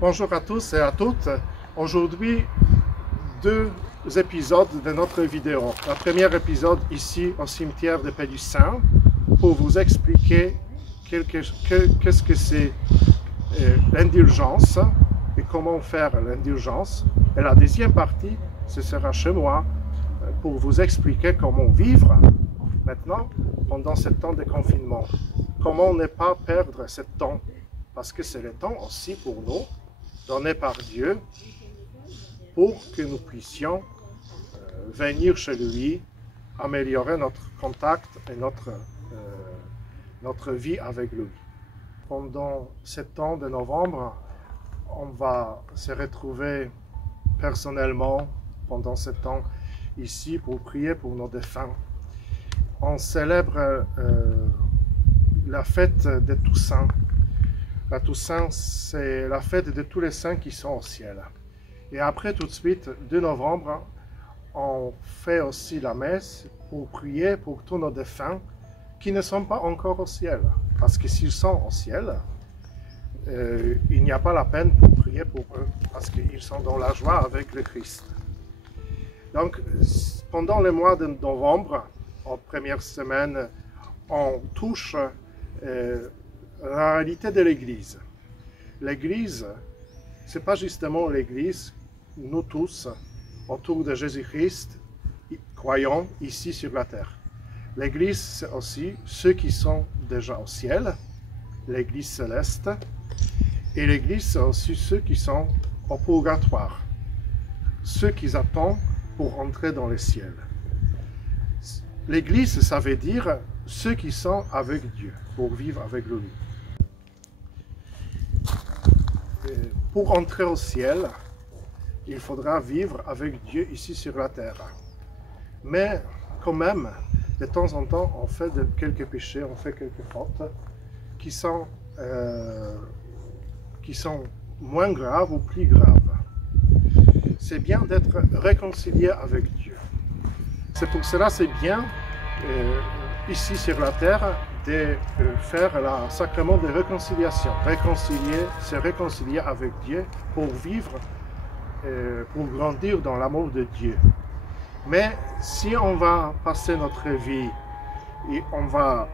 Bonjour à tous et à toutes. Aujourd'hui, deux épisodes de notre vidéo. Le premier épisode ici au cimetière de Paix du Saint pour vous expliquer qu'est-ce que c'est l'indulgence et comment faire l'indulgence. Et la deuxième partie, ce sera chez moi pour vous expliquer comment vivre maintenant pendant ce temps de confinement. Comment ne pas perdre ce temps, parce que c'est le temps aussi pour nous donné par Dieu pour que nous puissions venir chez lui, améliorer notre contact et notre vie avec lui. Pendant ce temps de novembre, on va se retrouver personnellement pendant ce temps ici pour prier pour nos défunts. On célèbre la fête de Toussaint. La Toussaint, c'est la fête de tous les saints qui sont au ciel. Et après, tout de suite, 2 novembre, on fait aussi la messe pour prier pour tous nos défunts qui ne sont pas encore au ciel. Parce que s'ils sont au ciel, il n'y a pas la peine pour prier pour eux, parce qu'ils sont dans la joie avec le Christ. Donc, pendant le mois de novembre, en première semaine, on touche la réalité de l'Église. L'Église, ce n'est pas justement l'Église, nous tous, autour de Jésus-Christ, croyons ici sur la terre. L'Église, c'est aussi ceux qui sont déjà au ciel, l'Église céleste, et l'Église, c'est aussi ceux qui sont au purgatoire, ceux qui attendent pour entrer dans le ciel. L'Église, ça veut dire ceux qui sont avec Dieu, pour vivre avec lui. Pour entrer au ciel, il faudra vivre avec Dieu ici sur la terre. Mais quand même, de temps en temps, on fait quelques péchés, on fait quelques fautes qui sont moins graves ou plus graves. C'est bien d'être réconcilié avec Dieu. C'est pour cela c'est bien ici sur la terre de faire le sacrement de réconciliation. Se réconcilier avec Dieu pour vivre, pour grandir dans l'amour de Dieu. Mais si on va passer notre vie et on va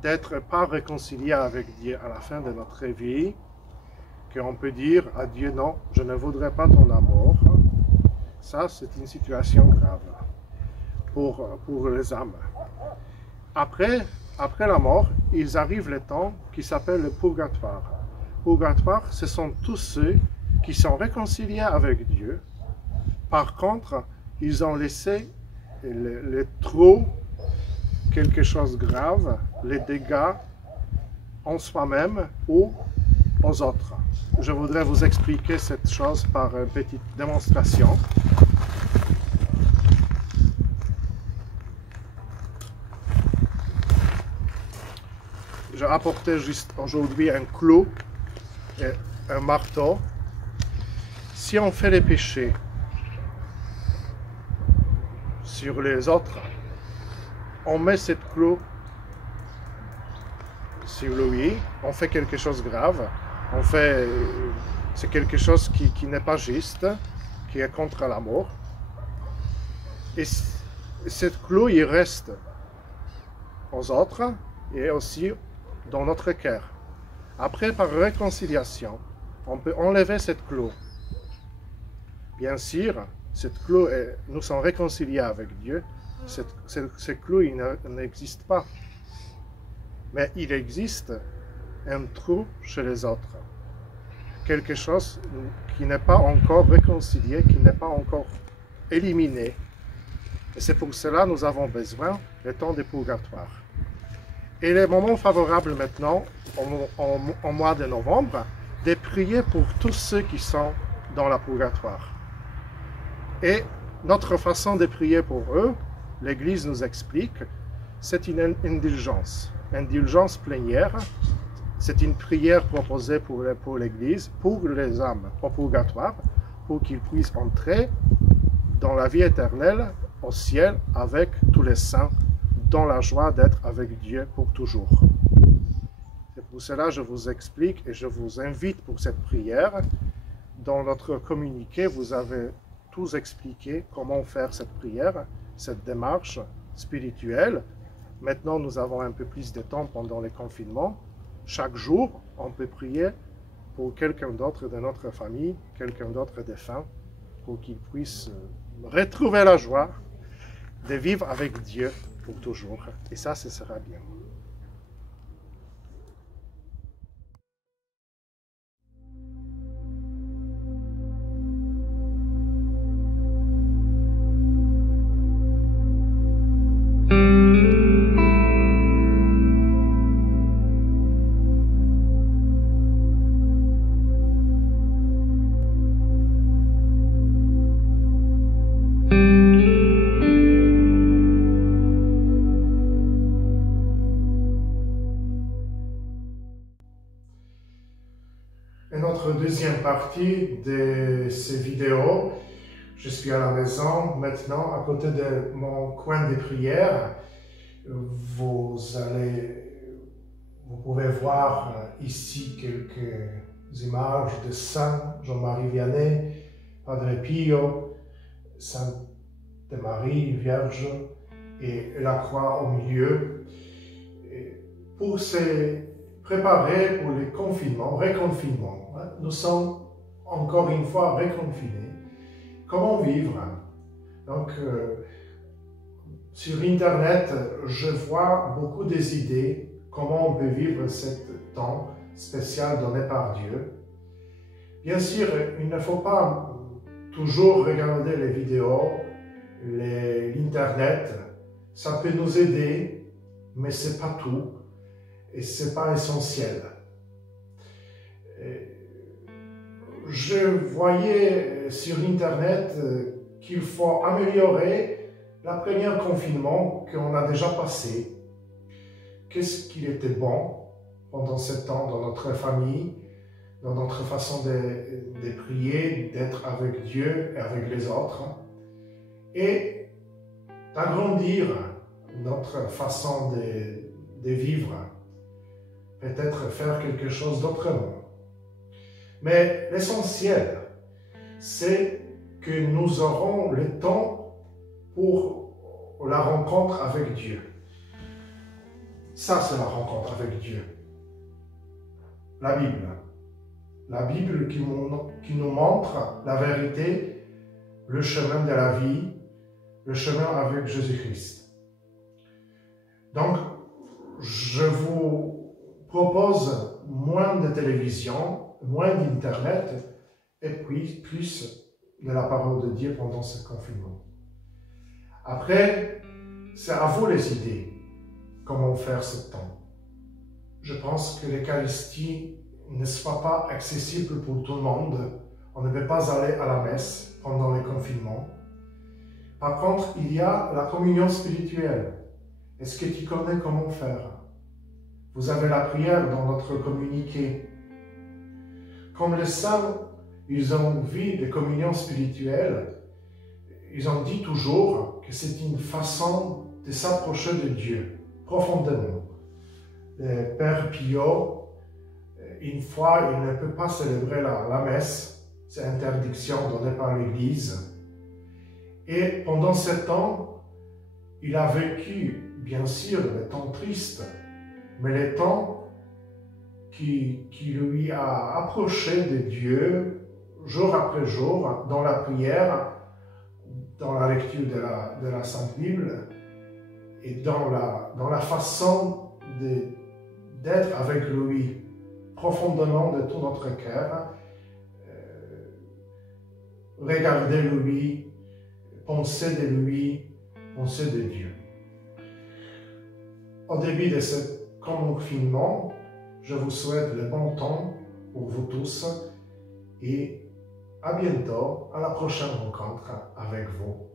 d'être pas réconcilié avec Dieu à la fin de notre vie, qu'on peut dire à Dieu non, je ne voudrais pas ton amour, ça c'est une situation grave pour les âmes. Après la mort, ils arrivent le temps qui s'appelle le purgatoire. Purgatoire, ce sont tous ceux qui sont réconciliés avec Dieu. Par contre, ils ont laissé le trop, quelque chose de grave, les dégâts en soi-même ou aux autres. Je voudrais vous expliquer cette chose par une petite démonstration. J'ai apporté juste aujourd'hui un clou et un marteau. Si on fait les péchés sur les autres, on met cette clou sur lui, on fait quelque chose de grave, c'est quelque chose qui n'est pas juste, qui est contre l'amour. Et cette clou, il reste aux autres et aussi dans notre cœur. Après, par réconciliation, on peut enlever cette clou. Bien sûr, cette clou, nous sommes réconciliés avec Dieu. Ce clou, il n'existe pas. Mais il existe un trou chez les autres. Quelque chose qui n'est pas encore réconcilié, qui n'est pas encore éliminé. Et c'est pour cela que nous avons besoin du temps de purgatoire. Et le moment favorable maintenant, au mois de novembre, de prier pour tous ceux qui sont dans la purgatoire. Et notre façon de prier pour eux, l'Église nous explique, c'est une indulgence. Indulgence plénière, c'est une prière proposée pour l'Église, pour les âmes au purgatoire, pour qu'ils puissent entrer dans la vie éternelle, au ciel, avec tous les saints, dans la joie d'être avec Dieu pour toujours. C'est pour cela, je vous explique et je vous invite pour cette prière. Dans notre communiqué, vous avez tous expliqué comment faire cette prière, cette démarche spirituelle. Maintenant, nous avons un peu plus de temps pendant les confinements. Chaque jour, on peut prier pour quelqu'un d'autre de notre famille, quelqu'un d'autre défunt, pour qu'il puisse retrouver la joie de vivre avec Dieu pour toujours. Et ça, ce sera bien. Et notre deuxième partie de ces vidéos, je suis à la maison maintenant, à côté de mon coin de prière. Vous pouvez voir ici quelques images de Saint Jean-Marie Vianney, Padre Pio, Sainte Marie Vierge et la croix au milieu. Et pour se préparer pour les confinements, reconfinements. Nous sommes encore une fois reconfinés. Comment vivre? Donc, sur Internet, je vois beaucoup des idées, comment on peut vivre ce temps spécial donné par Dieu. Bien sûr, il ne faut pas toujours regarder les vidéos, l'Internet. Ça peut nous aider, mais ce n'est pas tout et ce n'est pas essentiel. Je voyais sur Internet qu'il faut améliorer le premier confinement qu'on a déjà passé. Qu'est-ce qu'il était bon pendant ce temps dans notre famille, dans notre façon de prier, d'être avec Dieu et avec les autres, et d'agrandir notre façon de vivre, peut-être faire quelque chose d'autrement. Mais l'essentiel, c'est que nous aurons le temps pour la rencontre avec Dieu. Ça, c'est la rencontre avec Dieu. La Bible. La Bible qui nous montre la vérité, le chemin de la vie, le chemin avec Jésus-Christ. Donc, je vous propose moins de télévision, moins d'Internet, et puis plus de la parole de Dieu pendant ce confinement. Après, c'est à vous les idées, comment faire ce temps. Je pense que l'Eucharistie ne soit pas accessible pour tout le monde. On ne peut pas aller à la messe pendant les confinements. Par contre, il y a la communion spirituelle. Est-ce que tu connais comment faire? Vous avez la prière dans notre communiqué. Comme les saints, ils ont vu de communion spirituelle, ils ont dit toujours que c'est une façon de s'approcher de Dieu, profondément. Le Père Pio, une fois, il ne peut pas célébrer la messe, c'est interdiction donnée par l'Église. Et pendant ce temps, il a vécu, bien sûr, les temps tristes, mais les temps qui lui a approché de Dieu jour après jour, dans la prière, dans la lecture de la Sainte Bible et dans la façon d'être avec lui profondément de tout notre cœur, regarder lui, penser de lui, penser de Dieu. Au début de ce confinement, je vous souhaite le bon temps pour vous tous et à bientôt, à la prochaine rencontre avec vous.